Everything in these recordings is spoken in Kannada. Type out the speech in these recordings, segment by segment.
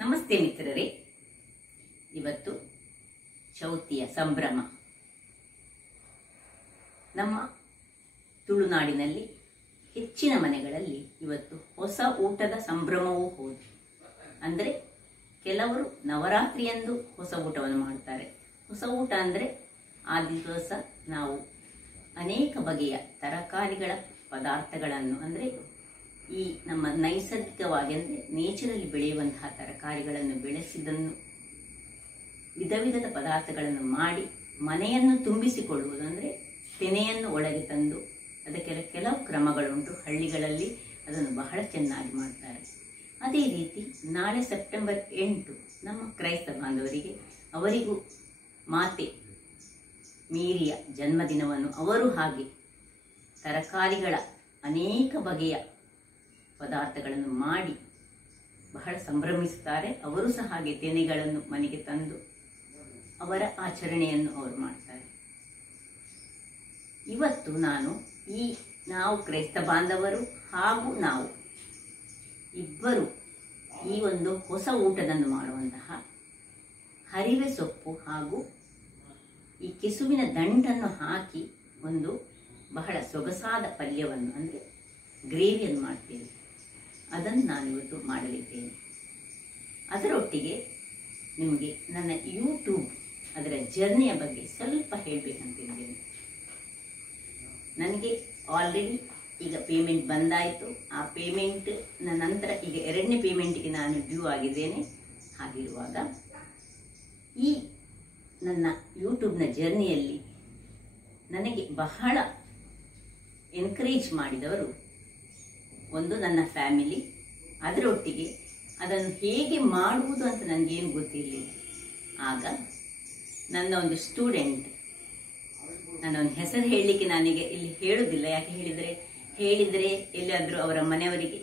ನಮಸ್ತೆ ಮಿತ್ರರೇ, ಇವತ್ತು ಚೌತಿಯ ಸಂಭ್ರಮ. ನಮ್ಮ ತುಳುನಾಡಿನಲ್ಲಿ ಹೆಚ್ಚಿನ ಮನೆಗಳಲ್ಲಿ ಇವತ್ತು ಹೊಸ ಊಟದ ಸಂಭ್ರಮವೂ ಹೌದು. ಅಂದರೆ ಕೆಲವರು ನವರಾತ್ರಿಯಂದು ಹೊಸ ಊಟವನ್ನು ಮಾಡ್ತಾರೆ. ಹೊಸ ಊಟ ಅಂದರೆ ಆ ದಿವಸ ನಾವು ಅನೇಕ ಬಗೆಯ ತರಕಾರಿಗಳ ಪದಾರ್ಥಗಳನ್ನು, ಅಂದರೆ ಈ ನಮ್ಮ ನೈಸರ್ಗಿಕವಾಗಿ ಅಂದರೆ ನೇಚರಲ್ಲಿ ಬೆಳೆಯುವಂತಹ ತರಕಾರಿಗಳನ್ನು ಬೆಳೆಸಿದನ್ನು ವಿಧ ವಿಧದ ಪದಾರ್ಥಗಳನ್ನು ಮಾಡಿ ಮನೆಯನ್ನು ತುಂಬಿಸಿಕೊಳ್ಳುವುದು. ಅಂದರೆ ತೆನೆಯನ್ನು ಒಳಗೆ ತಂದು ಅದಕ್ಕೆಲ್ಲ ಕೆಲವು ಕ್ರಮಗಳುಂಟು. ಹಳ್ಳಿಗಳಲ್ಲಿ ಅದನ್ನು ಬಹಳ ಚೆನ್ನಾಗಿ ಮಾಡ್ತಾರೆ. ಅದೇ ರೀತಿ ನಾಳೆ ಸೆಪ್ಟೆಂಬರ್ 8 ನಮ್ಮ ಕ್ರೈಸ್ತ ಬಾಂಧವರಿಗೆ, ಅವರಿಗೂ ಮಾತೆ ಮೇರಿಯ ಜನ್ಮದಿನವನ್ನು ಅವರು ಹಾಗೆ ತರಕಾರಿಗಳ ಅನೇಕ ಬಗೆಯ ಪದಾರ್ಥಗಳನ್ನು ಮಾಡಿ ಬಹಳ ಸಂಭ್ರಮಿಸುತ್ತಾರೆ. ಅವರು ಸಹ ಹಾಗೆ ತೆನೆಗಳನ್ನು ಮನೆಗೆ ತಂದು ಅವರ ಆಚರಣೆಯನ್ನು ಅವರು ಮಾಡ್ತಾರೆ. ಇವತ್ತು ನಾವು ಕ್ರೈಸ್ತ ಬಾಂಧವರು ಹಾಗೂ ನಾವು ಇಬ್ಬರು ಈ ಒಂದು ಹೊಸ ಊಟವನ್ನು ಮಾಡುವಂತಹ ಹರಿವೆ ಸೊಪ್ಪು ಹಾಗೂ ಈ ಕೆಸುವಿನ ದಂಟನ್ನು ಹಾಕಿ ಒಂದು ಬಹಳ ಸೊಗಸಾದ ಪಲ್ಯವನ್ನು, ಅಂದರೆ ಗ್ರೇವಿಯನ್ನು ಮಾಡ್ತೇವೆ. ಅದನ್ನು ನಾನಿವತ್ತು ಮಾಡಲಿದ್ದೇನೆ. ಅದರೊಟ್ಟಿಗೆ ನಿಮಗೆ ನನ್ನ ಯೂಟ್ಯೂಬ್ ಅದರ ಜರ್ನಿಯ ಬಗ್ಗೆ ಸ್ವಲ್ಪ ಹೇಳಬೇಕಂತಿದ್ದೇನೆ. ನನಗೆ ಆಲ್ರೆಡಿ ಈಗ ಪೇಮೆಂಟ್ ಬಂದಾಯಿತು. ಆ ಪೇಮೆಂಟ್ ನಂತರ ಈಗ 2ನೇ ಪೇಮೆಂಟಿಗೆ ನಾನು ಡ್ಯೂ ಆಗಿದ್ದೇನೆ. ಹಾಗಿರುವಾಗ ಈ ನನ್ನ ಯೂಟ್ಯೂಬ್ನ ಜರ್ನಿಯಲ್ಲಿ ನನಗೆ ಬಹಳ ಎನ್ಕರೇಜ್ ಮಾಡಿದವರು ಒಂದು ನನ್ನ ಫ್ಯಾಮಿಲಿ. ಅದರೊಟ್ಟಿಗೆ ಅದನ್ನು ಹೇಗೆ ಮಾಡುವುದು ಅಂತ ನನಗೇನು ಗೊತ್ತಿರಲಿಲ್ಲ. ಆಗ ನನ್ನ ಒಂದು ಸ್ಟೂಡೆಂಟ್, ನನ್ನ ಒಂದು ಹೆಸರು ಹೇಳಲಿಕ್ಕೆ ನಾನೀಗ ಇಲ್ಲಿ ಹೇಳುವುದಿಲ್ಲ. ಯಾಕೆ ಹೇಳಿದರೆ ಎಲ್ಲಿಯಾದರೂ ಅವರ ಮನೆಯವರಿಗೆ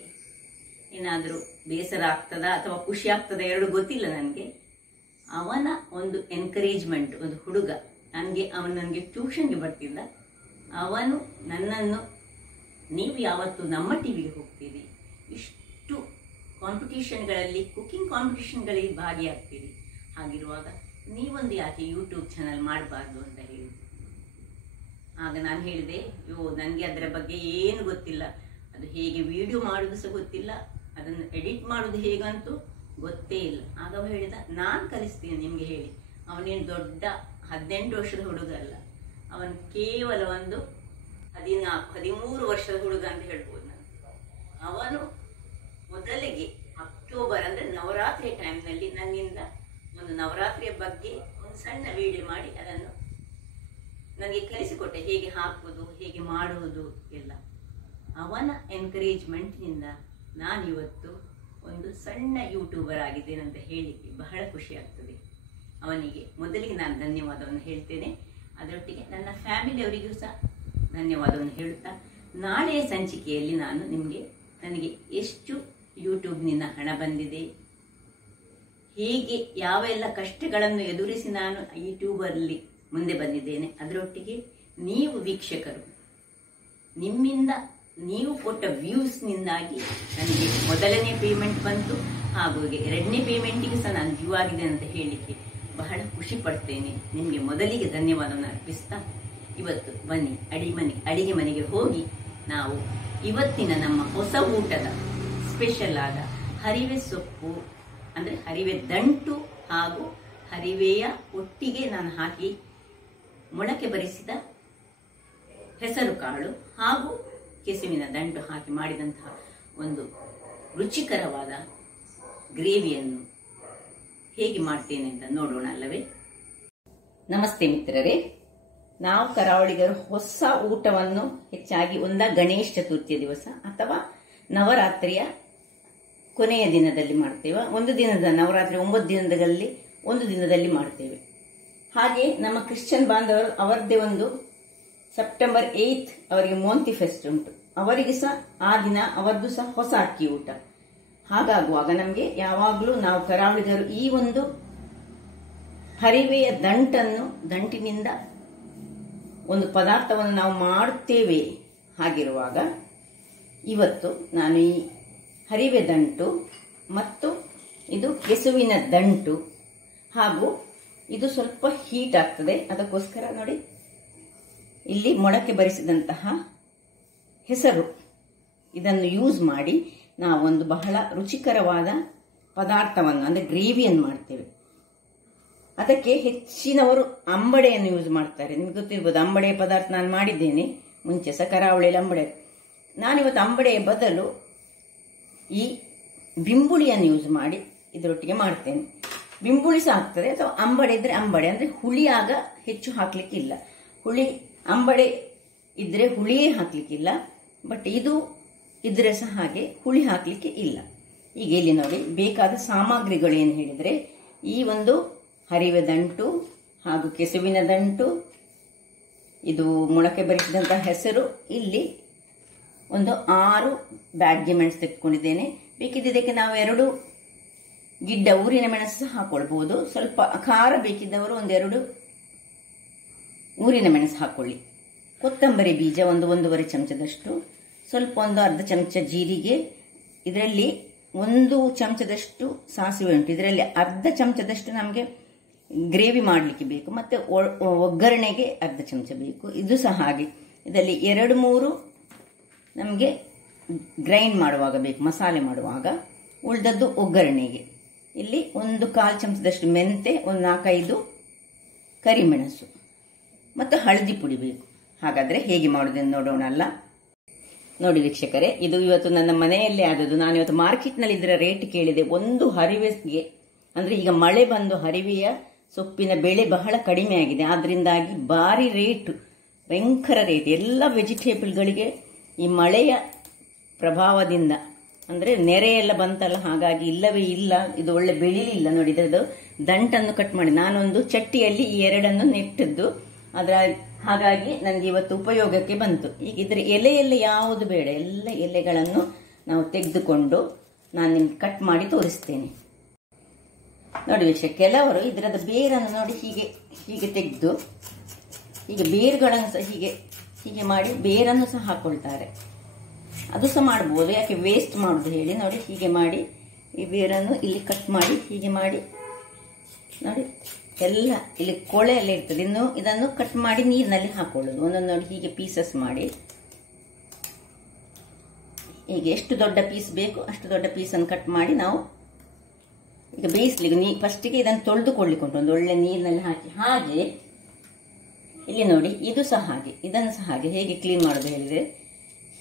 ಏನಾದರೂ ಬೇಸರ ಆಗ್ತದಾ ಅಥವಾ ಖುಷಿ ಆಗ್ತದಾ ಎರಡು ಗೊತ್ತಿಲ್ಲ ನನಗೆ. ಅವನ ಒಂದು ಎನ್ಕರೇಜ್ಮೆಂಟ್, ಒಂದು ಹುಡುಗ ಅವನು ನನಗೆ ಟ್ಯೂಷನ್ಗೆ ಬರ್ತಿದ್ದ. ಅವನು ನನ್ನನ್ನು, ನೀವು ಯಾವತ್ತು ನಮ್ಮ ಟಿವಿಗೆ ಹೋಗ್ತೀರಿ, ಇಷ್ಟು ಕಾಂಪಿಟೇಷನ್ಗಳಲ್ಲಿ, ಕುಕಿಂಗ್ ಕಾಂಪಿಟೇಷನ್ಗಳಲ್ಲಿ ಭಾಗಿಯಾಗ್ತೀರಿ, ಹಾಗಿರುವಾಗ ನೀವೊಂದು ಯಾಕೆ ಯೂಟ್ಯೂಬ್ ಚಾನಲ್ ಮಾಡಬಾರ್ದು ಅಂತ ಹೇಳಿ. ಆಗ ನಾನು ಹೇಳಿದೆ, ನನಗೆ ಅದರ ಬಗ್ಗೆ ಏನು ಗೊತ್ತಿಲ್ಲ, ಅದು ಹೇಗೆ ವಿಡಿಯೋ ಮಾಡೋದು ಸಹ ಗೊತ್ತಿಲ್ಲ, ಅದನ್ನು ಎಡಿಟ್ ಮಾಡೋದು ಹೇಗಂತೂ ಗೊತ್ತೇ ಇಲ್ಲ. ಆಗ ಅವ ಹೇಳಿದ, ನಾನು ಕಲಿಸ್ತೀನಿ ನಿಮಗೆ ಹೇಳಿ. ಅವನೇನು ದೊಡ್ಡ 18 ವರ್ಷದ ಹುಡುಗ ಅಲ್ಲ, ಅವನು ಕೇವಲ ಒಂದು 13 ವರ್ಷದ ಹುಡುಗ ಅಂತ ಹೇಳ್ಬೋದು ನಾನು. ಅವನು ಮೊದಲಿಗೆ ಅಕ್ಟೋಬರ್, ಅಂದರೆ ನವರಾತ್ರಿ ಟೈಮ್ನಲ್ಲಿ ನನ್ನಿಂದ ಒಂದು ನವರಾತ್ರಿಯ ಬಗ್ಗೆ ಒಂದು ಸಣ್ಣ ವಿಡಿಯೋ ಮಾಡಿ ಅದನ್ನು ನನಗೆ ಕಲಿಸಿಕೊಟ್ಟೆ, ಹೇಗೆ ಹಾಕುವುದು, ಹೇಗೆ ಮಾಡುವುದು ಎಲ್ಲ. ಅವನ ಎನ್ಕರೇಜ್ಮೆಂಟ್ನಿಂದ ನಾನಿವತ್ತು ಒಂದು ಸಣ್ಣ ಯೂಟ್ಯೂಬರ್ ಆಗಿದ್ದೇನೆ ಅಂತ ಹೇಳಲಿಕ್ಕೆ ಬಹಳ ಖುಷಿ ಆಗ್ತದೆ. ಅವನಿಗೆ ಮೊದಲಿಗೆ ನಾನು ಧನ್ಯವಾದವನ್ನು ಹೇಳ್ತೇನೆ. ಅದರೊಟ್ಟಿಗೆ ನನ್ನ ಫ್ಯಾಮಿಲಿಯವರಿಗೂ ಸಹ ಧನ್ಯವಾದವನ್ನು ಹೇಳುತ್ತಾ, ನಾಳೆಯ ಸಂಚಿಕೆಯಲ್ಲಿ ನಾನು ನನಗೆ ಎಷ್ಟು ಯೂಟ್ಯೂಬ್ನಿಂದ ಹಣ ಬಂದಿದೆ, ಹೇಗೆ ಯಾವೆಲ್ಲ ಕಷ್ಟಗಳನ್ನು ಎದುರಿಸಿ ನಾನು ಯೂಟ್ಯೂಬಲ್ಲಿ ಮುಂದೆ ಬಂದಿದ್ದೇನೆ, ಅದರೊಟ್ಟಿಗೆ ನೀವು ವೀಕ್ಷಕರು, ನಿಮ್ಮಿಂದ ನೀವು ಕೊಟ್ಟ ವ್ಯೂಸ್ನಿಂದಾಗಿ ನನಗೆ ಮೊದಲನೇ ಪೇಮೆಂಟ್ ಬಂತು, ಹಾಗೂ 2ನೇ ಪೇಮೆಂಟಿಗೆ ಸಹ ನಾನು ಡ್ಯೂ ಆಗಿದೆ ಅಂತ ಹೇಳಲಿಕ್ಕೆ ಬಹಳ ಖುಷಿ ಪಡ್ತೇನೆ. ನಿಮಗೆ ಮೊದಲಿಗೆ ಧನ್ಯವಾದವನ್ನು ಅರ್ಪಿಸ್ತಾ, ಇವತ್ತು ಬನ್ನಿ ಅಡಿಗೆ ಮನೆಗೆ ಹೋಗಿ ನಾವು ಇವತ್ತಿನ ನಮ್ಮ ಹೊಸ ಊಟದ ಸ್ಪೆಷಲ್ ಆದ ಹರಿವೆ ಸೊಪ್ಪು, ಅಂದರೆ ಹರಿವೆ ದಂಟು ಹಾಗೂ ಹರಿವೆಯ ಒಟ್ಟಿಗೆ ನಾನು ಹಾಕಿ ಮೊಳಕೆ ಬರಿಸಿದ ಹೆಸರು ಕಾಳು ಹಾಗೂ ಕೆಸುವಿನ ದಂಟು ಹಾಕಿ ಮಾಡಿದಂತಹ ಒಂದು ರುಚಿಕರವಾದ ಗ್ರೇವಿಯನ್ನು ಹೇಗೆ ಮಾಡ್ತೇನೆ ಅಂತ ನೋಡೋಣ ಅಲ್ಲವೇ? ನಮಸ್ತೆ ಮಿತ್ರರೇ, ನಾವು ಕರಾವಳಿಗರು ಹೊಸ ಊಟವನ್ನು ಹೆಚ್ಚಾಗಿ ಗಣೇಶ ಚತುರ್ಥಿಯ ದಿವಸ ಅಥವಾ ನವರಾತ್ರಿಯ ಕೊನೆಯ ದಿನದಲ್ಲಿ ಮಾಡ್ತೇವೆ. ಒಂದು ದಿನದ ನವರಾತ್ರಿ 9 ದಿನದಲ್ಲಿ ಒಂದು ದಿನದಲ್ಲಿ ಮಾಡ್ತೇವೆ. ಹಾಗೆ ನಮ್ಮ ಕ್ರಿಶ್ಚಿಯನ್ ಬಾಂಧವರು ಅವರದ್ದೇ ಒಂದು ಸೆಪ್ಟೆಂಬರ್ 8 ಅವರಿಗೆ ಮೋಂತಿ ಫೆಸ್ಟ್ ಉಂಟು. ಅವರಿಗೆ ಸಹ ಆ ದಿನ ಅವರದ್ದು ಸಹ ಹೊಸ ಅಕ್ಕಿ ಊಟ. ಹಾಗಾಗುವಾಗ ನಮಗೆ ಯಾವಾಗಲೂ ನಾವು ಕರಾವಳಿಗರು ಈ ಒಂದು ಹರಿವೆಯ ದಂಟಿನಿಂದ ಒಂದು ಪದಾರ್ಥವನ್ನು ನಾವು ಮಾಡುತ್ತೇವೆ. ಹಾಗಿರುವಾಗ ಇವತ್ತು ನಾನು ಈ ಹರಿವೆ ದಂಟು ಮತ್ತು ಇದು ಕೆಸುವಿನ ದಂಟು, ಹಾಗೂ ಇದು ಸ್ವಲ್ಪ ಹೀಟ್ ಆಗ್ತದೆ. ಅದಕ್ಕೋಸ್ಕರ ನೋಡಿ ಇಲ್ಲಿ ಮೊಳಕೆ ಬರಿಸಿದಂತಹ ಹೆಸರು, ಇದನ್ನು ಯೂಸ್ ಮಾಡಿ ನಾವೊಂದು ಬಹಳ ರುಚಿಕರವಾದ ಪದಾರ್ಥವನ್ನು ಅಂದರೆ ಗ್ರೇವಿಯನ್ನು ಮಾಡ್ತೇವೆ. ಅದಕ್ಕೆ ಹೆಚ್ಚಿನವರು ಅಂಬಡೆಯನ್ನು ಯೂಸ್ ಮಾಡ್ತಾರೆ. ನಿಮ್ಗೆ ಗೊತ್ತಿರ್ಬೋದು, ಅಂಬಡೆಯ ಪದಾರ್ಥ ನಾನು ಮಾಡಿದ್ದೇನೆ ಮುಂಚೆ ಸಹ, ಕರಾವಳಿಯಲ್ಲಿ ಅಂಬಡೆ. ನಾನಿವತ್ತು ಅಂಬಡೆಯ ಬದಲು ಈ ಬಿಂಬುಳಿಯನ್ನು ಯೂಸ್ ಮಾಡಿ ಇದರೊಟ್ಟಿಗೆ ಮಾಡ್ತೇನೆ. ಬಿಂಬುಳಿ ಸಹ ಆಗ್ತದೆ, ಅಥವಾ ಅಂಬಡೆ ಇದ್ರೆ ಅಂಬಡೆ, ಅಂದರೆ ಹುಳಿಯಾಗ ಹೆಚ್ಚು ಹಾಕ್ಲಿಕ್ಕಿಲ್ಲ. ಹುಳಿ ಅಂಬಡೆ ಇದ್ರೆ ಹುಳಿಯೇ ಹಾಕ್ಲಿಕ್ಕಿಲ್ಲ, ಬಟ್ ಇದು ಇದ್ರೆ ಸಹ ಹಾಗೆ ಹುಳಿ ಹಾಕ್ಲಿಕ್ಕೆ ಇಲ್ಲ. ಈಗ ಇಲ್ಲಿ ನೋಡಿ ಬೇಕಾದ ಸಾಮಗ್ರಿಗಳು ಏನು ಹೇಳಿದರೆ, ಈ ಒಂದು ಹರಿವೆ ದಂಟು ಹಾಗೂ ಕೆಸುವಿನ ದಂಟು, ಇದು ಮೊಳಕೆ ಬರಿಸಿದಂತಹ ಹೆಸರು, ಇಲ್ಲಿ ಒಂದು 6 ಬ್ಯಾಡ್ಗೆ ಮೆಣಸು ತೆಗೆದುಕೊಂಡಿದ್ದೇನೆ. ಬೇಕಿದ್ದಕ್ಕೆ ನಾವು 2 ಗಿಡ್ಡ ಊರಿನ ಮೆಣಸು ಸಹ ಹಾಕೊಳ್ಬಹುದು. ಸ್ವಲ್ಪ ಖಾರ ಬೇಕಿದ್ದವರು 1-2 ಊರಿನ ಮೆಣಸು ಹಾಕೊಳ್ಳಿ. ಕೊತ್ತಂಬರಿ ಬೀಜ 1-1.5 ಚಮಚದಷ್ಟು, ಸ್ವಲ್ಪ ಒಂದು ಅರ್ಧ ಚಮಚ ಜೀರಿಗೆ, ಇದರಲ್ಲಿ 1 ಚಮಚದಷ್ಟು ಸಾಸಿವೆ ಉಂಟು, ಇದರಲ್ಲಿ ಅರ್ಧ ಚಮಚದಷ್ಟು ನಮಗೆ ಗ್ರೇವಿ ಮಾಡಲಿಕ್ಕೆ ಬೇಕು, ಮತ್ತು ಒಗ್ಗರಣೆಗೆ ಅರ್ಧ ಚಮಚ ಬೇಕು. ಇದು ಸಹ ಹಾಗೆ, ಇದರಲ್ಲಿ 2-3 ನಮಗೆ ಗ್ರೈಂಡ್ ಮಾಡುವಾಗ ಬೇಕು, ಮಸಾಲೆ ಮಾಡುವಾಗ. ಉಳಿದದ್ದು ಒಗ್ಗರಣೆಗೆ. ಇಲ್ಲಿ 1/4 ಚಮಚದಷ್ಟು ಮೆಂತೆ, 4-5 ಕರಿಮೆಣಸು ಮತ್ತು ಹಳದಿ ಪುಡಿ ಬೇಕು. ಹಾಗಾದರೆ ಹೇಗೆ ಮಾಡೋದನ್ನು ನೋಡೋಣ ಅಲ್ಲ. ನೋಡಿ ವೀಕ್ಷಕರೇ, ಇದು ಇವತ್ತು ನನ್ನ ಮನೆಯಲ್ಲೇ ಆದದ್ದು. ನಾನು ಇವತ್ತು ಮಾರ್ಕೆಟ್ನಲ್ಲಿ ಇದರ ರೇಟ್ ಕೇಳಿದೆ. ಒಂದು ಹರಿವೆಗೆ, ಅಂದರೆ ಈಗ ಮಳೆ ಬಂದು ಹರಿವೆಯ ಸೊಪ್ಪಿನ ಬೆಳೆ ಬಹಳ ಕಡಿಮೆ ಆಗಿದೆ, ಆದ್ದರಿಂದಾಗಿ ಭಾರಿ ರೇಟು, ಭಯಂಕರ ರೇಟ್. ಎಲ್ಲ ವೆಜಿಟೇಬಲ್ಗಳಿಗೆ ಈ ಮಳೆಯ ಪ್ರಭಾವದಿಂದ, ಅಂದರೆ ನೆರೆ ಎಲ್ಲ ಬಂತಲ್ಲ, ಹಾಗಾಗಿ ಇಲ್ಲವೇ ಇಲ್ಲ, ಇದು ಒಳ್ಳೆ ಬೆಳಿಲಿಲ್ಲ. ನೋಡಿ ಇದರದ್ದು ದಂಟನ್ನು ಕಟ್ ಮಾಡಿ ನಾನೊಂದು ಚಟ್ಟಿಯಲ್ಲಿ ಈ 2 ನೆಟ್ಟದ್ದು, ಅದರ ಹಾಗಾಗಿ ನನಗೆ ಇವತ್ತು ಉಪಯೋಗಕ್ಕೆ ಬಂತು. ಈಗ ಇದರ ಎಲೆಯೆಲ್ಲ ಯಾವುದು ಬೇಡ, ಎಲ್ಲ ಎಲೆಗಳನ್ನು ನಾವು ತೆಗೆದುಕೊಂಡು ನಾನು ನಿಮ್ಗೆ ಕಟ್ ಮಾಡಿ ತೋರಿಸ್ತೇನೆ. ನೋಡಿ ವೀಕ್ಷಕ, ಕೆಲವರು ಇದರದ ಬೇರನ್ನು ನೋಡಿ ಹೀಗೆ ತೆಗೆದು, ಹೀಗೆ ಬೇರುಗಳನ್ನು ಸಹ ಹೀಗೆ ಮಾಡಿ ಬೇರನ್ನು ಸಹ ಹಾಕೊಳ್ತಾರೆ. ಅದು ಸಹ ಮಾಡ್ಬೋದು, ಯಾಕೆ ವೇಸ್ಟ್ ಮಾಡೋದು ಹೇಳಿ. ನೋಡಿ ಹೀಗೆ ಮಾಡಿ ಈ ಬೇರನ್ನು ಇಲ್ಲಿ ಕಟ್ ಮಾಡಿ ಹೀಗೆ ಮಾಡಿ, ನೋಡಿ ಎಲ್ಲ ಇಲ್ಲಿ ಕೊಳೆ ಎಲ್ಲ ಇರ್ತದೆ. ಇನ್ನು ಇದನ್ನು ಕಟ್ ಮಾಡಿ ನೀರಿನಲ್ಲಿ ಹಾಕೊಳ್ಳೋದು. ಒಂದೊಂದು ನೋಡಿ ಹೀಗೆ ಪೀಸಸ್ ಮಾಡಿ, ಹೀಗೆ ಎಷ್ಟು ದೊಡ್ಡ ಪೀಸ್ ಬೇಕು ಅಷ್ಟು ದೊಡ್ಡ ಪೀಸನ್ನು ಕಟ್ ಮಾಡಿ ನಾವು ಈಗ ಬೇಯಿಸ್ಲಿಕ್ಕೆ ಫಸ್ಟಿಗೆ ಇದನ್ನು ತೊಳೆದುಕೊಳ್ಳಿಕೊಂಡು ಒಂದು ಒಳ್ಳೆ ನೀರಿನಲ್ಲಿ ಹಾಕಿ. ಹಾಗೆ ಇಲ್ಲಿ ನೋಡಿ ಇದು ಸಹ ಹಾಗೆ, ಇದನ್ನು ಸಹ ಹಾಗೆ. ಹೇಗೆ ಕ್ಲೀನ್ ಮಾಡೋದು ಹೇಳಿದರೆ,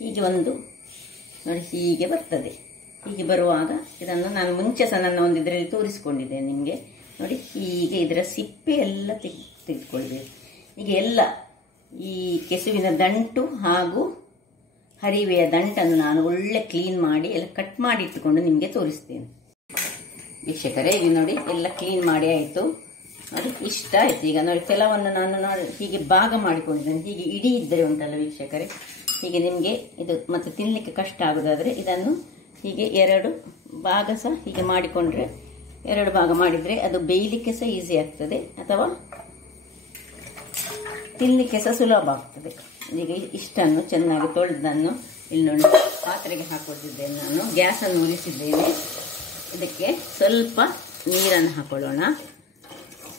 ಹೀಗೆ ಒಂದು ನೋಡಿ ಹೀಗೆ ಬರ್ತದೆ. ಹೀಗೆ ಬರುವಾಗ ಇದನ್ನು ನಾನು ಮುಂಚೆ ಸಹ ನನ್ನ ಒಂದು ಇದರಲ್ಲಿ ತೋರಿಸಿಕೊಂಡಿದ್ದೇನೆ ನಿಮಗೆ. ನೋಡಿ ಹೀಗೆ ಇದರ ಸಿಪ್ಪೆ ಎಲ್ಲ ತೆಗೆದುಕೊಳ್ಬೇಕು. ಈಗ ಎಲ್ಲ ಈ ಕೆಸುವಿನ ದಂಟು ಹಾಗೂ ಹರಿವೆಯ ದಂಟನ್ನು ನಾನು ಒಳ್ಳೆ ಕ್ಲೀನ್ ಮಾಡಿ ಎಲ್ಲ ಕಟ್ ಮಾಡಿ ಇಟ್ಟುಕೊಂಡು ನಿಮಗೆ ತೋರಿಸ್ತೇನೆ. ವೀಕ್ಷಕರೇ, ಇದು ನೋಡಿ ಎಲ್ಲ ಕ್ಲೀನ್ ಮಾಡಿ ಆಯಿತು. ನೋಡಿ ಇಷ್ಟ ಆಯಿತು. ಈಗ ನೋಡಿ ಕೆಲವನ್ನು ನಾನು ಹೀಗೆ ಭಾಗ ಮಾಡಿಕೊಂಡಿದ್ದೇನೆ. ಹೀಗೆ ಇಡೀ ಇದ್ದರೆ ಉಂಟಲ್ಲ ವೀಕ್ಷಕರೇ, ಹೀಗೆ ನಿಮಗೆ ಇದು ಮತ್ತೆ ತಿನ್ನಲಿಕ್ಕೆ ಕಷ್ಟ ಆಗೋದಾದರೆ ಇದನ್ನು ಹೀಗೆ 2 ಭಾಗ ಸಹ ಹೀಗೆ ಮಾಡಿಕೊಂಡ್ರೆ, 2 ಭಾಗ ಮಾಡಿದರೆ ಅದು ಬೇಯಲಿಕ್ಕೆ ಸಹ ಈಸಿ ಆಗ್ತದೆ, ಅಥವಾ ತಿನ್ನಲಿಕ್ಕೆ ಸಹ ಸುಲಭ ಆಗ್ತದೆ. ಈಗ ಇಷ್ಟನ್ನು ಚೆನ್ನಾಗಿ ತೊಳೆದನ್ನು ಇಲ್ಲಿ ನೋಡಿ ಪಾತ್ರೆಗೆ ಹಾಕೊಳ್ತಿದ್ದೇನೆ. ನಾನು ಗ್ಯಾಸನ್ನು ಉರಿಸಿದ್ದೇನೆ. ಇದಕ್ಕೆ ಸ್ವಲ್ಪ ನೀರನ್ನು ಹಾಕೊಳ್ಳೋಣ.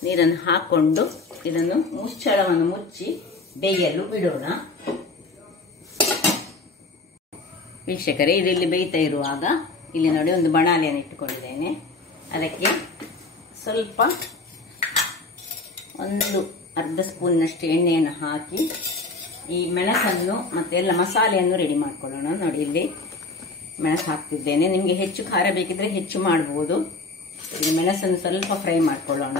ನೀರನ್ನು ಹಾಕ್ಕೊಂಡು ಇದನ್ನು ಮುಚ್ಚಳವನ್ನು ಮುಚ್ಚಿ ಬೇಯಲು ಬಿಡೋಣ. ವೀಕ್ಷಕರೇ, ಇದರಲ್ಲಿ ಬೇಯ್ತಾ ಇರುವಾಗ ಇಲ್ಲಿ ನೋಡಿ ಒಂದು ಬಣಾಲೆಯನ್ನು ಇಟ್ಟುಕೊಂಡಿದ್ದೇನೆ. ಅದಕ್ಕೆ ಸ್ವಲ್ಪ ಒಂದು ಅರ್ಧ ಸ್ಪೂನ್ನಷ್ಟು ಎಣ್ಣೆಯನ್ನು ಹಾಕಿ ಈ ಮೆಣಸನ್ನು ಮತ್ತೆ ಎಲ್ಲ ಮಸಾಲೆಯನ್ನು ರೆಡಿ ಮಾಡ್ಕೊಳ್ಳೋಣ. ನೋಡಿ ಇಲ್ಲಿ ಮೆಣಸು ಹಾಕ್ತಿದ್ದೇನೆ. ನಿಮಗೆ ಹೆಚ್ಚು ಖಾರ ಬೇಕಿದ್ರೆ ಹೆಚ್ಚು ಮಾಡ್ಬೋದು. ಈ ಮೆಣಸನ್ನು ಸ್ವಲ್ಪ ಫ್ರೈ ಮಾಡ್ಕೊಳ್ಳೋಣ.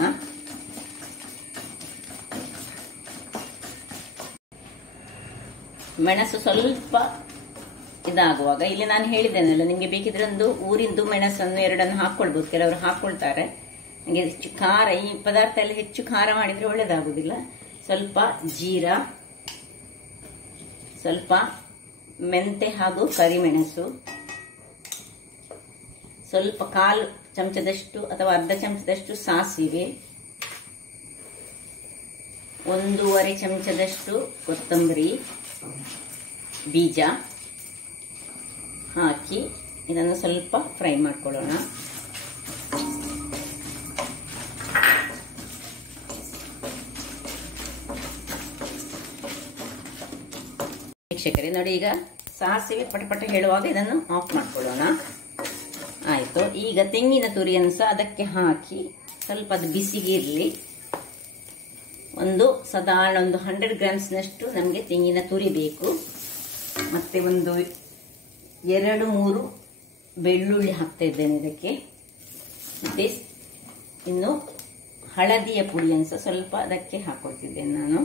ಮೆಣಸು ಸ್ವಲ್ಪ ಇದಾಗುವಾಗ ಇಲ್ಲಿ ನಾನು ಹೇಳಿದ್ದೇನಲ್ಲ, ನಿಮಗೆ ಬೇಕಿದ್ರೆ ಒಂದು ಊರಿದ್ದು ಮೆಣಸನ್ನು 2 ಹಾಕೊಳ್ಬಹುದು, ಕೆಲವರು ಹಾಕೊಳ್ತಾರೆ. ನನಗೆ ಹೆಚ್ಚು ಖಾರ, ಈ ಪದಾರ್ಥ ಎಲ್ಲ ಹೆಚ್ಚು ಖಾರ ಮಾಡಿದ್ರೆ ಒಳ್ಳೇದಾಗುದಿಲ್ಲ. ಸ್ವಲ್ಪ ಜೀರಾ, ಸ್ವಲ್ಪ ಮೆಂತೆ ಹಾಗೂ ಕರಿಮೆಣಸು, ಸ್ವಲ್ಪ 1/4 ಚಮಚದಷ್ಟು ಅಥವಾ ಅರ್ಧ ಚಮಚದಷ್ಟು ಸಾಸಿವೆ, 1.5 ಚಮಚದಷ್ಟು ಕೊತ್ತಂಬರಿ ಬೀಜ ಹಾಕಿ ಇದನ್ನು ಸ್ವಲ್ಪ ಫ್ರೈ ಮಾಡ್ಕೊಳ್ಳೋಣ. ವೀಕ್ಷಕರೇ ನೋಡಿ, ಈಗ ಸಾಸಿವೆ ಪಟಪಟ ಹೇಳುವಾಗ ಇದನ್ನು ಆಫ್ ಮಾಡ್ಕೊಳ್ಳೋಣ. ಆಯಿತು. ಈಗ ತೆಂಗಿನ ತುರಿಯನ್ನು ಸಹ ಅದಕ್ಕೆ ಹಾಕಿ ಸ್ವಲ್ಪ ಅದು ಬಿಸಿಗೆ ಇರಲಿ. ಸಾಧಾರಣ 100 ಗ್ರಾಮ್ಸ್ನಷ್ಟು ನಮಗೆ ತೆಂಗಿನ ತುರಿ ಬೇಕು. ಮತ್ತೆ 2-3 ಬೆಳ್ಳುಳ್ಳಿ ಹಾಕ್ತಾ ಇದ್ದೇನೆ ಇದಕ್ಕೆ. ಮತ್ತೆ ಇನ್ನು ಹಳದಿಯ ಪುಡಿಯನ್ನು ಸಹ ಸ್ವಲ್ಪ ಅದಕ್ಕೆ ಹಾಕೊಳ್ತಿದ್ದೇನೆ ನಾನು.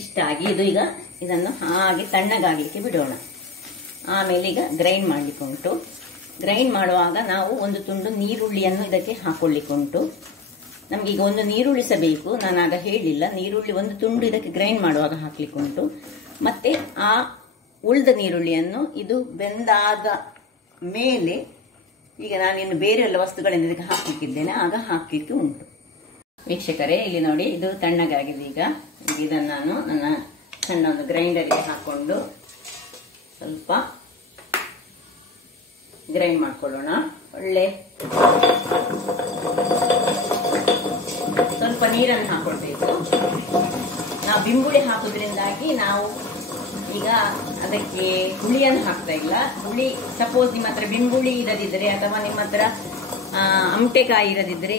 ಇಷ್ಟಾಗಿ ಇದು ಈಗ ಇದನ್ನು ಹಾಗೆ ತಣ್ಣಗಾಗಲಿಕ್ಕೆ ಬಿಡೋಣ. ಆಮೇಲೆ ಈಗ ಗ್ರೈಂಡ್ ಮಾಡಲಿಕ್ಕೆ ಉಂಟು. ಗ್ರೈಂಡ್ ಮಾಡುವಾಗ ನಾವು 1 ತುಂಡು ನೀರುಳ್ಳಿಯನ್ನು ಇದಕ್ಕೆ ಹಾಕೊಳ್ಳಿಕ್ಕೆ ಉಂಟು. ನಮಗೀಗ 1 ನೀರುಳ್ಳಿ ಸಹ ಬೇಕು. ನಾನು ಆಗ ಹೇಳಿಲ್ಲ, ನೀರುಳ್ಳಿ 1 ತುಂಡು ಇದಕ್ಕೆ ಗ್ರೈಂಡ್ ಮಾಡುವಾಗ ಹಾಕ್ಲಿಕ್ಕೆ ಉಂಟು. ಮತ್ತೆ ಆ ಉಳಿದ ನೀರುಳ್ಳಿಯನ್ನು ಇದು ಬೆಂದಾದ ಮೇಲೆ ಈಗ ನಾನಿನ್ನು ಬೇರೆ ಎಲ್ಲ ವಸ್ತುಗಳನ್ನು ಇದಕ್ಕೆ ಹಾಕ್ಲಿಕ್ಕಿದ್ದೇನೆ, ಆಗ ಹಾಕ್ಲಿಕ್ಕೆ ಉಂಟು. ವೀಕ್ಷಕರೇ ಇಲ್ಲಿ ನೋಡಿ, ಇದು ತಣ್ಣಗಾಗಿದೆ. ಈಗ ಇದನ್ನು ನಾನು ನನ್ನ ಸಣ್ಣ ಒಂದು ಗ್ರೈಂಡರ್ಗೆ ಹಾಕೊಂಡು ಸ್ವಲ್ಪ ಗ್ರೈಂಡ್ ಮಾಡ್ಕೊಳ್ಳೋಣ. ಒಳ್ಳೆ ಸ್ವಲ್ಪ ನೀರನ್ನು ಹಾಕೊಳ್ಬೇಕು. ನಾವು ಬಿಂಬುಳಿ ಹಾಕೋದ್ರಿಂದಾಗಿ ನಾವು ಈಗ ಅದಕ್ಕೆ ಹುಳಿಯನ್ನು ಹಾಕ್ತಾ ಇಲ್ಲ. ಹುಳಿ ಸಪೋಸ್ ನಿಮ್ಮ ಹತ್ರ ಬಿಂಬುಳಿ ಇರದಿದ್ರೆ ಅಥವಾ ನಿಮ್ಮ ಹತ್ರ ಅಮಟೆಕಾಯಿ ಇರದಿದ್ರೆ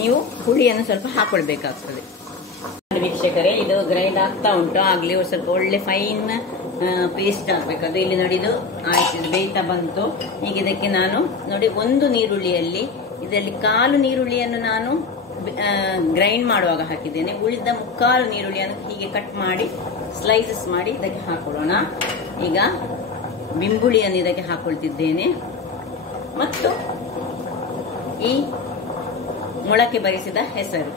ನೀವು ಹುಳಿಯನ್ನು ಸ್ವಲ್ಪ ಹಾಕೊಳ್ಬೇಕಾಗ್ತದೆ. ವೀಕ್ಷಕರೇ, ಇದು ಗ್ರೈಂಡ್ ಆಗ್ತಾ ಉಂಟು. ಆಗ್ಲಿ ಸ್ವಲ್ಪ ಒಳ್ಳೆ ಫೈನ್ ಪೇಸ್ಟ್ ಆಗ್ಬೇಕು. ಅದು ಇಲ್ಲಿ ನೋಡಿ, ಇದು ಆಯ್ತು, ಇದು ಬೇಯ್ತಾ ಬಂತು. ಈಗ ಇದಕ್ಕೆ ನಾನು ನೋಡಿ 1 ನೀರುಳ್ಳಿಯಲ್ಲಿ ಇದರಲ್ಲಿ 1/4 ನೀರುಳ್ಳಿಯನ್ನು ನಾನು ಗ್ರೈಂಡ್ ಮಾಡುವಾಗ ಹಾಕಿದ್ದೇನೆ. ಉಳಿದ 3/4 ನೀರುಳ್ಳಿಯನ್ನು ಹೀಗೆ ಕಟ್ ಮಾಡಿ ಸ್ಲೈಸಸ್ ಮಾಡಿ ಇದಕ್ಕೆ ಹಾಕೊಳ್ಳೋಣ. ಈಗ ಬಿಂಬುಳಿಯನ್ನು ಇದಕ್ಕೆ ಹಾಕೊಳ್ತಿದ್ದೇನೆ ಮತ್ತು ಈ ಮೊಳಕೆ ಬರಿಸಿದ ಹೆಸರು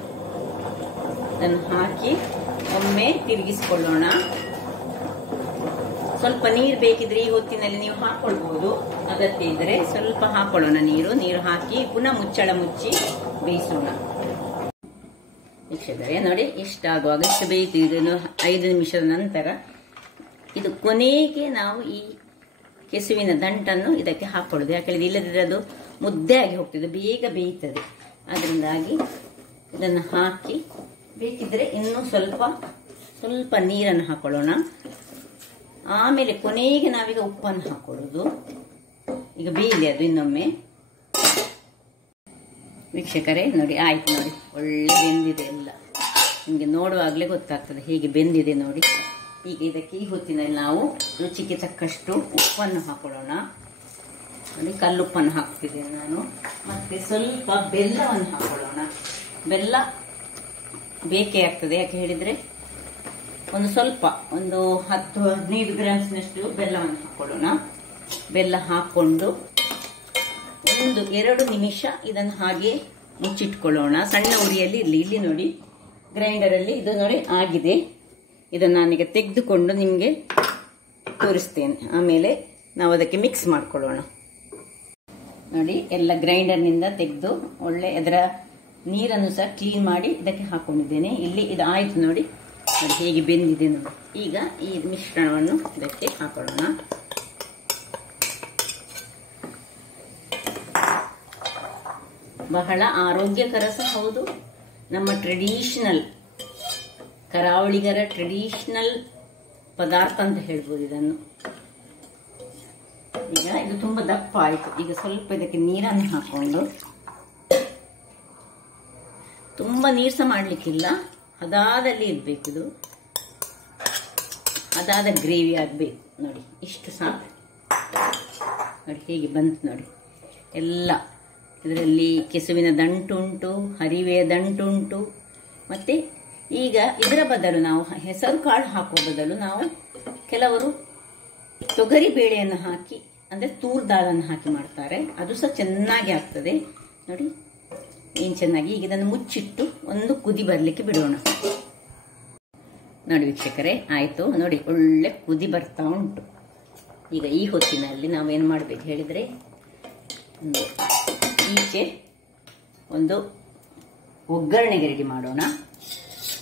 ಇದನ್ನು ಹಾಕಿ ಒಮ್ಮೆ ತಿರುಗಿಸಿಕೊಳ್ಳೋಣ. ಸ್ವಲ್ಪ ನೀರು ಬೇಕಿದ್ರೆ ಈ ಹೊತ್ತಿನಲ್ಲಿ ನೀವು ಹಾಕೊಳ್ಬಹುದು, ಅಗತ್ಯ ಇದ್ರೆ ಸ್ವಲ್ಪ ಹಾಕೊಳ್ಳೋಣ. ನೀರು ಹಾಕಿ ಪುನಃ ಮುಚ್ಚಳ ಮುಚ್ಚಿ ಬೇಯಿಸೋಣ. ವೀಕ್ಷಕರೇ ನೋಡಿ, ಇಷ್ಟಾಗುವಾಗ ಇಷ್ಟು ಬೇಯ್ತಿದ್ದು 5 ನಿಮಿಷದ ನಂತರ ಇದು ಕೊನೆಗೆ ನಾವು ಈ ಕೆಸುವಿನ ದಂಟನ್ನು ಇದಕ್ಕೆ ಹಾಕೊಳ್ಳೋದು. ಯಾಕಂದ್ರೆ ಇಲ್ಲದಿದ್ರೆ ಅದು ಮುದ್ದೆ ಆಗಿ ಹೋಗ್ತದೆ, ಬೇಗ ಬೇಯ್ತದೆ. ಅದರಿಂದಾಗಿ ಇದನ್ನು ಹಾಕಿ ಬೇಕಿದ್ರೆ ಇನ್ನೂ ಸ್ವಲ್ಪ ನೀರನ್ನು ಹಾಕೊಳ್ಳೋಣ. ಆಮೇಲೆ ಕೊನೆಗೆ ನಾವೀಗ ಉಪ್ಪನ್ನು ಹಾಕೊಳ್ಳೋದು. ಈಗ ಬೇಯಲಿ ಅದು ಇನ್ನೊಮ್ಮೆ. ವೀಕ್ಷಕರೇ ನೋಡಿ, ಆಯ್ತು ನೋಡಿ, ಒಳ್ಳೆ ಬೆಂದಿದೆ ಎಲ್ಲ. ನಿಮಗೆ ನೋಡುವಾಗಲೇ ಗೊತ್ತಾಗ್ತದೆ ಹೇಗೆ ಬೆಂದಿದೆ ನೋಡಿ. ಈಗ ಇದಕ್ಕೆ ಈ ಹೊತ್ತಿನಲ್ಲಿ ನಾವು ರುಚಿಗೆ ತಕ್ಕಷ್ಟು ಉಪ್ಪನ್ನು ಹಾಕೊಳ್ಳೋಣ. ನೋಡಿ, ಕಲ್ಲುಪ್ಪನ್ನು ಹಾಕ್ತಿದ್ದೇನೆ ನಾನು. ಮತ್ತೆ ಸ್ವಲ್ಪ ಬೆಲ್ಲವನ್ನು ಹಾಕೊಳ್ಳೋಣ. ಬೆಲ್ಲ ಬೇಕೇ ಆಗ್ತದೆ. ಯಾಕೆ ಹೇಳಿದ್ರೆ ಒಂದು 10-15 ಗ್ರಾಮ್ಸ್ನಷ್ಟು ಬೆಲ್ಲವನ್ನು ಹಾಕೊಳ್ಳೋಣ. ಬೆಲ್ಲ ಹಾಕೊಂಡು 1-2 ನಿಮಿಷ ಇದನ್ನು ಹಾಗೆ ಮುಚ್ಚಿಟ್ಕೊಳ್ಳೋಣ. ಸಣ್ಣ ಉರಿಯಲ್ಲಿ ಇರಲಿ. ಇಲ್ಲಿ ನೋಡಿ, ಗ್ರೈಂಡರಲ್ಲಿ ಇದು ನೋಡಿ ಆಗಿದೆ. ಇದನ್ನು ನಾನೀಗ ತೆಗೆದುಕೊಂಡು ನಿಮಗೆ ತೋರಿಸ್ತೇನೆ. ಆಮೇಲೆ ನಾವು ಅದಕ್ಕೆ ಮಿಕ್ಸ್ ಮಾಡ್ಕೊಳ್ಳೋಣ. ನೋಡಿ, ಎಲ್ಲ ಗ್ರೈಂಡರ್ನಿಂದ ತೆಗೆದು ಒಳ್ಳೆ ಅದರ ನೀರನ್ನು ಸಹ ಕ್ಲೀನ್ ಮಾಡಿ ಇದಕ್ಕೆ ಹಾಕೊಂಡಿದ್ದೇನೆ. ಇಲ್ಲಿ ಇದು ಆಯ್ತು ನೋಡಿ ಹೇಗೆ ಬೆಂದಿದೆ ನೋಡಿ. ಈಗ ಈ ಮಿಶ್ರಣವನ್ನು ಇದಕ್ಕೆ ಹಾಕೊಳ್ಳೋಣ. ಬಹಳ ಆರೋಗ್ಯಕರ ಸಹ ಹೌದು. ನಮ್ಮ ಟ್ರೆಡಿಷನಲ್ ಕರಾವಳಿಗರ ಟ್ರೆಡಿಷನಲ್ ಪದಾರ್ಥ ಅಂತ ಹೇಳ್ಬೋದು ಇದನ್ನು. ಈಗ ಇದು ತುಂಬಾ ದಪ್ಪ ಆಯ್ತು. ಈಗ ಸ್ವಲ್ಪ ಇದಕ್ಕೆ ನೀರನ್ನು ಹಾಕೊಂಡು, ತುಂಬಾ ನೀರು ಸಹ ಮಾಡ್ಲಿಕ್ಕಿಲ್ಲ, ಹದಾದಲ್ಲಿ ಇರ್ಬೇಕು. ಇದು ಹದಾದ ಗ್ರೇವಿ ಆಗ್ಬೇಕು ನೋಡಿ. ಇಷ್ಟು ಸಾಕು ನೋಡಿ, ಹೇಗೆ ಬಂತು ನೋಡಿ. ಎಲ್ಲ ಇದರಲ್ಲಿ ಕೆಸುವಿನ ದಂಟುಂಟು, ಹರಿವೆಯ ದಂಟುಂಟು. ಮತ್ತೆ ಈಗ ಇದರ ಬದಲು ನಾವು ಹೆಸರು ಕಾಳು ಹಾಕುವ ಬದಲು ನಾವು ಕೆಲವರು ತೊಗರಿ ಬೇಳೆಯನ್ನು ಹಾಕಿ, ಅಂದ್ರೆ ತೂರ್ ದಾಳನ್ನು ಹಾಕಿ ಮಾಡ್ತಾರೆ. ಅದು ಸಹ ಚೆನ್ನಾಗಿ ಆಗ್ತದೆ ನೋಡಿ. ಏನ್ ಚೆನ್ನಾಗಿ. ಈಗ ಇದನ್ನು ಮುಚ್ಚಿಟ್ಟು ಒಂದು ಕುದಿ ಬರ್ಲಿಕ್ಕೆ ಬಿಡೋಣ. ನೋಡಿ ವೀಕ್ಷಕರೇ, ಆಯ್ತು ನೋಡಿ, ಒಳ್ಳೆ ಕುದಿ ಬರ್ತಾ ಉಂಟು. ಈಗ ಈ ಹೊತ್ತಿನಲ್ಲಿ ನಾವೇನ್ ಮಾಡ್ಬೇಕು ಹೇಳಿದ್ರೆ, ಈಚೆ ಒಂದು ಒಗ್ಗರಣೆಗೆ ರೆಡಿ ಮಾಡೋಣ.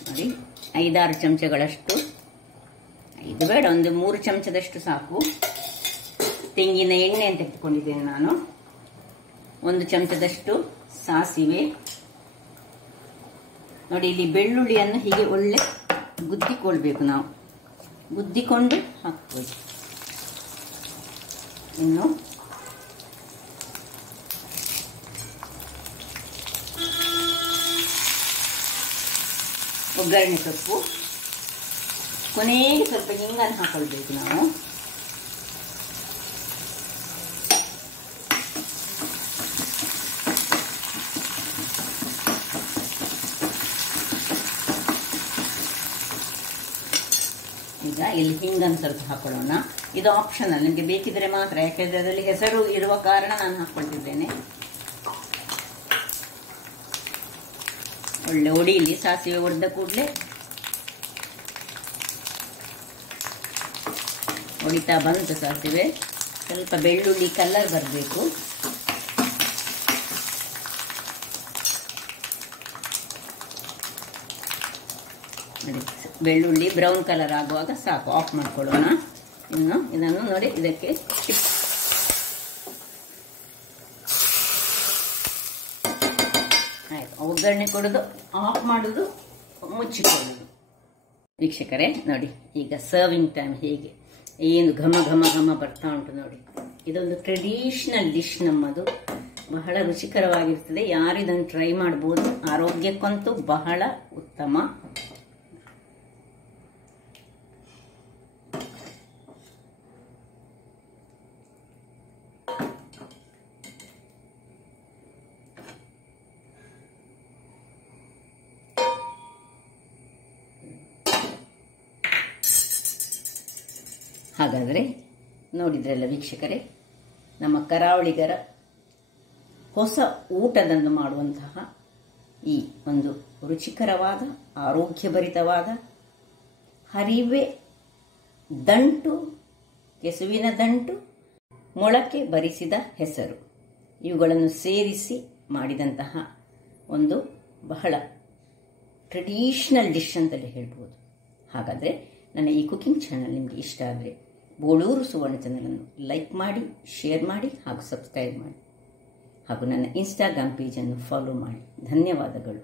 ನೋಡಿ, 5-6 ಚಮಚಗಳಷ್ಟು, 5 ಬೇಡ, ಒಂದು 3 ಚಮಚದಷ್ಟು ಸಾಕು. ತೆಂಗಿನ ಎಣ್ಣೆ ಅಂತ ತೆಗೆದುಕೊಂಡಿದ್ದೇನೆ ನಾನು. 1 ಚಮಚದಷ್ಟು ಸಾಸಿವೆ. ನೋಡಿ, ಇಲ್ಲಿ ಬೆಳ್ಳುಳ್ಳಿಯನ್ನು ಹೀಗೆ ಒಳ್ಳೆ ಗುದ್ದಿಕೊಳ್ಬೇಕು ನಾವು. ಗುದ್ದಿಕೊಂಡು ಹಾಕ್ಬೋದು. ಇನ್ನು ಒಗ್ಗರಣೆ ಸೊಪ್ಪು, ಕೊನೆಗೆ ಸ್ವಲ್ಪ ಹಿಂಗನ್ನು ಹಾಕೊಳ್ಬೇಕು ನಾವು. ಈಗ ಇಲ್ಲಿ ಹಿಂಗನ್ನು ಸ್ವಲ್ಪ ಹಾಕೊಳ್ಳೋಣ. ಇದು ಆಪ್ಷನಲ್, ನಿಮಗೆ ಬೇಕಿದ್ರೆ ಮಾತ್ರ, ಯಾಕೆಂದ್ರೆ ಅದರಲ್ಲಿ ಹೆಸರು ಇರುವ ಕಾರಣ ನಾನು ಹಾಕೊಳ್ತಿದ್ದೇನೆ. ಒಳ್ಳೆ ಒಡಿಲಿ ಸಾಸಿವೆ ಒಡೆದ ಕೂಡಲೇ ಹೊಡಿತಾ ಬಂತು ಸಾಸಿವೆ. ಸ್ವಲ್ಪ ಬೆಳ್ಳುಳ್ಳಿ ಕಲರ್ ಬರಬೇಕು. ಬೆಳ್ಳುಳ್ಳಿ ಬ್ರೌನ್ ಕಲರ್ ಆಗುವಾಗ ಸಾಕು, ಆಫ್ ಮಾಡ್ಕೊಳ್ಳೋಣ. ಇನ್ನು ಇದನ್ನು ನೋಡಿ, ಇದಕ್ಕೆ ಆಯ್ತು, ಒಗ್ಗರಣೆ ಕೊಡೋದು, ಆಫ್ ಮಾಡೋದು, ಮುಚ್ಚಿಕೊಳ್ಳೋದು. ವೀಕ್ಷಕರೇ ನೋಡಿ, ಈಗ ಸರ್ವಿಂಗ್ ಟೈಮ್ ಹೇಗೆ ಏನು ಘಮ ಘಮ ಘಮ ಬರ್ತಾ ಉಂಟು ನೋಡಿ. ಇದೊಂದು ಟ್ರೆಡಿಷನಲ್ ಡಿಶ್ ನಮ್ಮದು, ಬಹಳ ರುಚಿಕರವಾಗಿರ್ತದೆ. ಯಾರು ಇದನ್ನು ಟ್ರೈ ಮಾಡ್ಬೋದು, ಆರೋಗ್ಯಕ್ಕಂತೂ ಬಹಳ ಉತ್ತಮ. ಹಾಗಾದರೆ ನೋಡಿದ್ರಲ್ಲ ವೀಕ್ಷಕರೇ, ನಮ್ಮ ಕರಾವಳಿಗರ ಹೊಸ ಊಟದಂದು ಮಾಡುವಂತಹ ಈ ಒಂದು ರುಚಿಕರವಾದ, ಆರೋಗ್ಯಭರಿತವಾದ ಹರಿವೆ ದಂಟು, ಕೆಸುವಿನ ದಂಟು, ಮೊಳಕೆ ಬರಿಸಿದ ಹೆಸರು, ಇವುಗಳನ್ನು ಸೇರಿಸಿ ಮಾಡಿದಂತಹ ಒಂದು ಬಹಳ ಟ್ರೆಡಿಷನಲ್ ಡಿಶ್ ಅಂತಲೇ ಹೇಳ್ಬೋದು. ಹಾಗಾದರೆ ನನ್ನ ಈ ಕುಕಿಂಗ್ ಚಾನಲ್ ನಿಮಗೆ ಇಷ್ಟ ಆದರೆ ಬೋಳೂರು ಸುವರ್ಣ ಚಾನಲನ್ನು ಲೈಕ್ ಮಾಡಿ, ಶೇರ್ ಮಾಡಿ ಹಾಗೂ ಸಬ್ಸ್ಕ್ರೈಬ್ ಮಾಡಿ ಹಾಗೂ ನನ್ನ ಇನ್ಸ್ಟಾಗ್ರಾಮ್ ಪೇಜನ್ನು ಫಾಲೋ ಮಾಡಿ. ಧನ್ಯವಾದಗಳು.